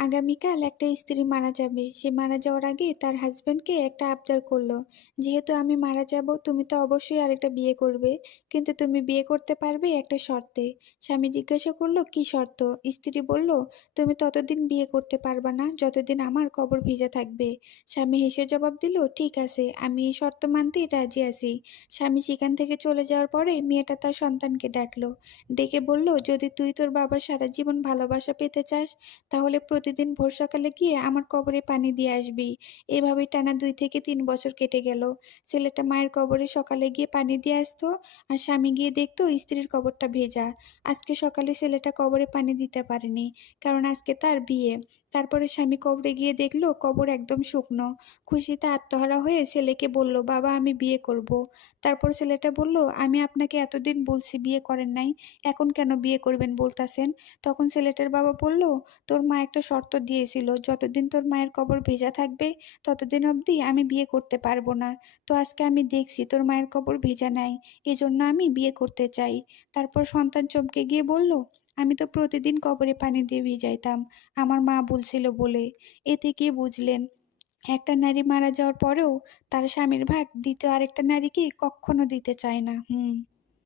আগামীকাল একটা স্ত্রী মারা যাবে। সে মারা যাওয়ার আগে তার হাসব্যান্ডকে একটা আবদার করল। যেহেতু আমি মারা যাব, তুমি তো অবশ্যই আরেকটা বিয়ে করবে। কিন্তু তুমি বিয়ে করতে পারবে একটা শর্তে। স্বামী জিজ্ঞাসা করল, কি শর্ত? স্ত্রী বলল, তুমি ততদিন বিয়ে করতে পারবা না যতদিন আমার কবর ভিজা থাকবে। স্বামী হেসে জবাব দিল, ঠিক আছে, আমি এই শর্ত মানতেই রাজি আছি। স্বামী সেখান থেকে চলে যাওয়ার পরে মেয়েটা তার সন্তানকে ডাকলো। ডেকে বলল, যদি তুই তোর বাবার সারা জীবন ভালোবাসা পেতে চাস, তাহলে প্রতিদিন ভোর সকালে গিয়ে আমার কবরে পানি দিয়ে আসবি। এভাবেই টানা ২ থেকে ৩ বছর কেটে গেল। ছেলেটা মায়ের কবরে সকালে গিয়ে পানি দিয়ে আসতো, আর স্বামী গিয়ে দেখতো স্ত্রীর কবরটা ভেজা। আজকে সকালে ছেলেটা কবরে পানি দিতে পারেনি, কারণ আজকে তার বিয়ে। তারপরে স্বামী কবরে গিয়ে দেখলো কবর একদম শুকনো। খুশিতে আত্মহারা হয়ে ছেলেকে বলল, বাবা আমি বিয়ে করব। তারপর ছেলেটা বলল, আমি আপনাকে এতদিন বলছি বিয়ে করেন নাই, এখন কেন বিয়ে করবেন বলতাছেন? তখন ছেলেটার বাবা বলল, তোর মা একটা শর্ত দিয়েছিল, যতদিন তোর মায়ের কবর ভেজা থাকবে ততদিন অবধি আমি বিয়ে করতে পারবো না। তো আজকে আমি দেখছি তোর মায়ের কবর ভেজা নাই, এজন্য আমি বিয়ে করতে চাই। তারপর সন্তান চমকে গিয়ে বলল, আমি তো প্রতিদিন কবরে পানি দিয়ে ভিজাইতাম, আমার মা বলছিল বলে। এতে কি বুঝলেন? একটা নারী মারা যাওয়ার পরেও তার স্বামীর ভাগ দ্বিতীয় আরেকটা নারীকে কখনো দিতে চায় না।